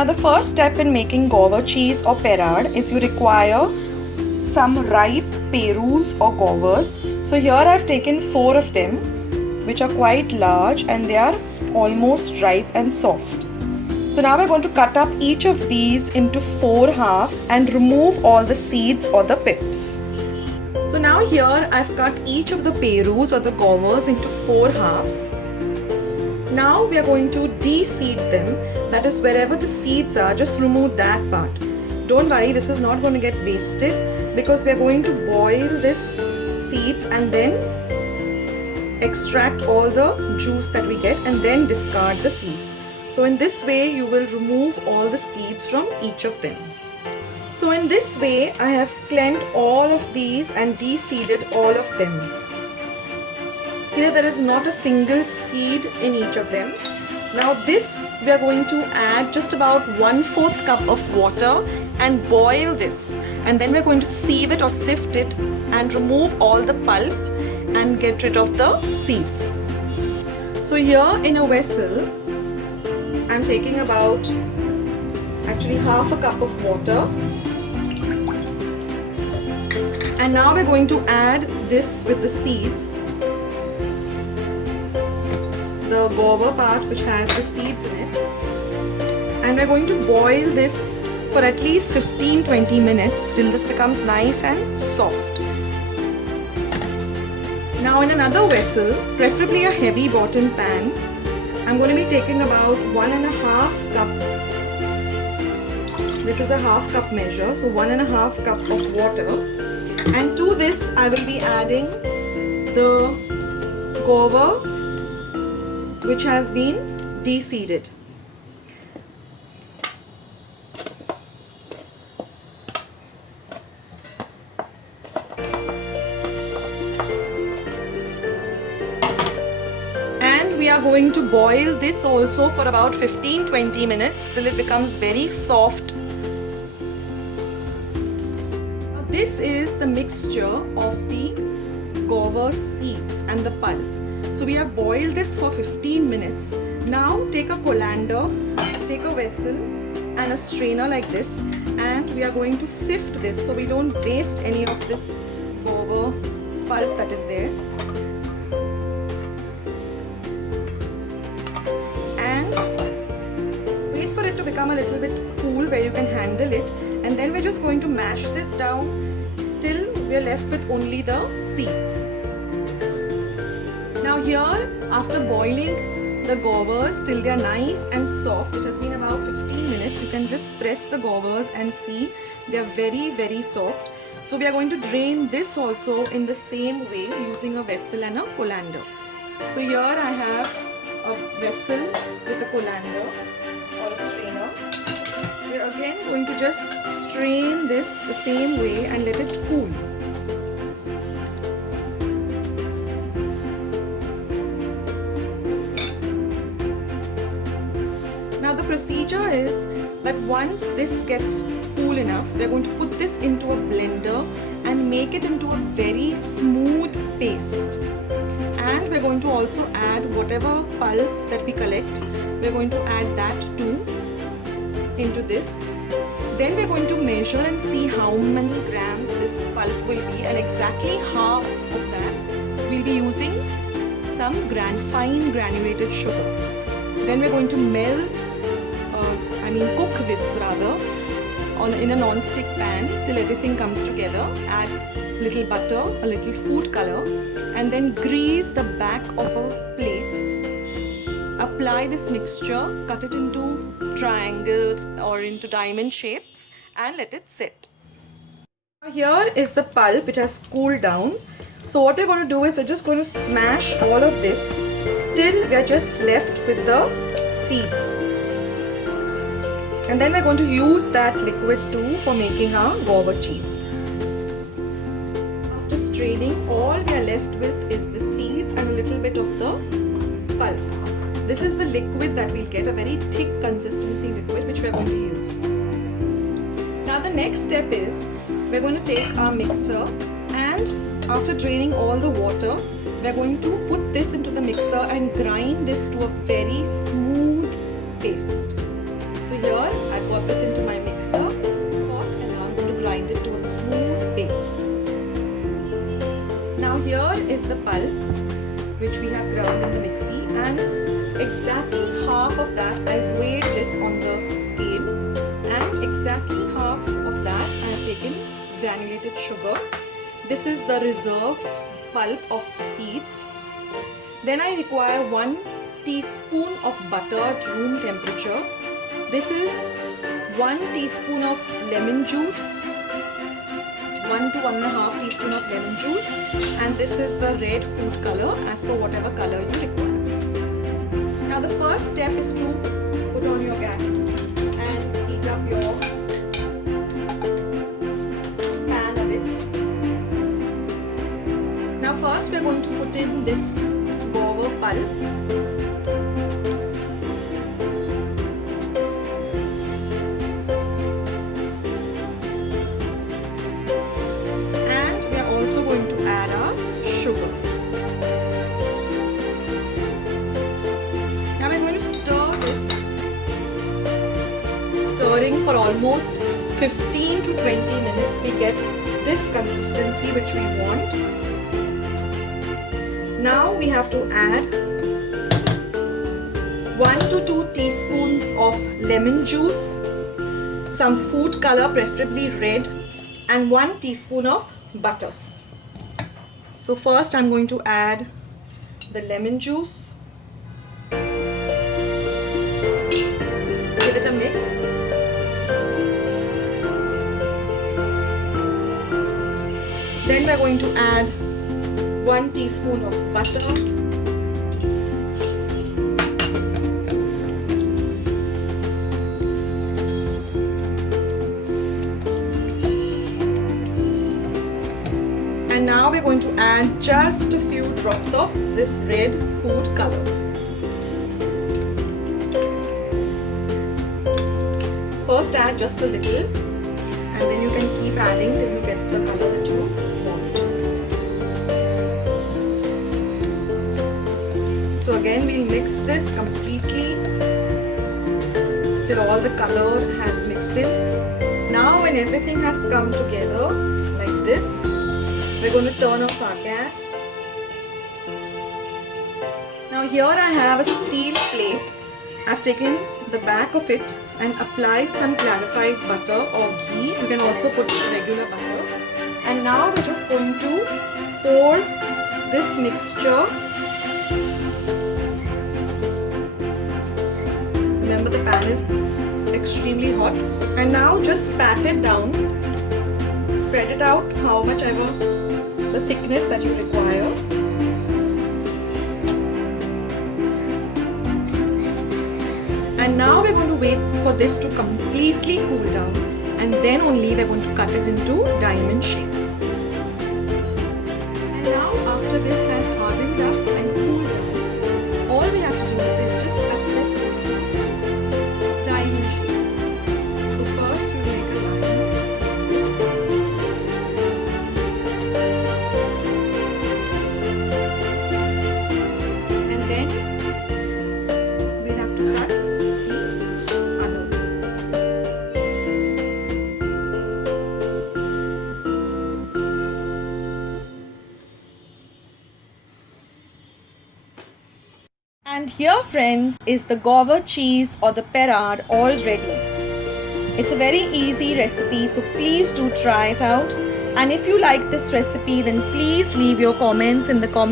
Now the first step in making guava cheese or Perrard is you require some ripe perus or guavas. So here I've taken 4 of them, which are quite large and they are almost ripe and soft. So now we're going to cut up each of these into 4 halves and remove all the seeds or the pips. So now here I've cut each of the perus or the guavas into 4 halves. Now we are going to de-seed them, that is wherever the seeds are, just remove that part. Don't worry, this is not going to get wasted because we are going to boil this seeds and then extract all the juice that we get and then discard the seeds. So in this way you will remove all the seeds from each of them. So in this way I have cleaned all of these and de-seeded all of them. See that there is not a single seed in each of them. Now this we are going to add just about 1/4 cup of water and boil this, and then we are going to sieve it or sift it and remove all the pulp and get rid of the seeds. So here in a vessel I'm taking about actually half a cup of water, and now we're going to add this with the seeds, the guava part which has the seeds in it, and we're going to boil this for at least 15-20 minutes till this becomes nice and soft. Now in another vessel, preferably a heavy bottom pan, I'm going to be taking about 1.5 cup. This is a half cup measure, so 1.5 cup of water, and to this I will be adding the guava which has been de-seeded. And we are going to boil this also for about 15-20 minutes till it becomes very soft. Now this is the mixture of the guava seeds and the pulp. So we have boiled this for 15 minutes. Now take a colander, take a vessel and a strainer like this, and we are going to sift this so we don't waste any of this guava pulp that is there. And wait for it to become a little bit cool where you can handle it, and then we're just going to mash this down till we're left with only the seeds. Now here, after boiling the guavas till they are nice and soft, it has been about 15 minutes, you can just press the guavas and see they are very soft. So we are going to drain this also in the same way using a vessel and a colander. So here I have a vessel with a colander or a strainer. We are again going to just strain this the same way and let it cool. Now the procedure is that once this gets cool enough, we are going to put this into a blender and make it into a very smooth paste. And we are going to also add whatever pulp that we collect, we are going to add that too into this. Then we are going to measure and see how many grams this pulp will be, and exactly half of that we'll be using some fine granulated sugar. Then we're going to cook this rather in a non-stick pan till everything comes together. Add little butter, a little food color, and then grease the back of a plate. Apply this mixture, cut it into triangles or into diamond shapes, and let it sit. Here is the pulp. It has cooled down. So what we're going to do is we're just going to smash all of this till we are just left with the seeds. And then we're going to use that liquid too for making our guava cheese. After straining, all we are left with is the seeds and a little bit of the pulp. This is the liquid that we'll get, a very thick consistency liquid which we're going to use. Now the next step is we're going to take our mixer, and after draining all the water, we're going to put this into the mixer and grind this to a very smooth paste. So here I got this into my mixer pot and now I'm going to grind it to a smooth paste. Now here is the pulp which we have ground in the mixie, and exactly half of that I've weighed this on the scale, and exactly half of that I have taken granulated sugar. This is the reserve pulp of seeds. Then I require 1 teaspoon of butter at room temperature. This is 1 teaspoon of lemon juice, 1 to 1.5 teaspoon of lemon juice, and this is the red food color as per whatever color you require. Now the first step is to put on your gas and heat up your pan a bit. Now first we are going to put in this guava pulp. Also going to add our sugar. Now we're going to stir this, stirring for almost 15 to 20 minutes. We get this consistency which we want. Now we have to add 1 to 2 teaspoons of lemon juice, some food color, preferably red, and 1 teaspoon of butter. So first I'm going to add the lemon juice, give it a mix, then we're going to add 1 teaspoon of butter, and now we're going to add just a few drops of this red food color. First add just a little and then you can keep adding till you get the color that you want. So again we'll mix this completely till all the color has mixed in. Now when everything has come together like this, we're going to turn off our gas. Now here I have a steel plate. I've taken the back of it and applied some clarified butter or ghee. You can also put regular butter. And now we're just going to pour this mixture. Remember the pan is extremely hot. And now just pat it down. Spread it out how much ever the thickness that you require. And now we're going to wait for this to completely cool down, and then only we're going to cut it into diamond shape. And now after this has hardened up and cooled down, all we have to do is just cut this into diamond shapes. So first we make a line like this. And here friends is the guava cheese or the Perard all ready. It's a very easy recipe, so please do try it out. And if you like this recipe, then please leave your comments in the comments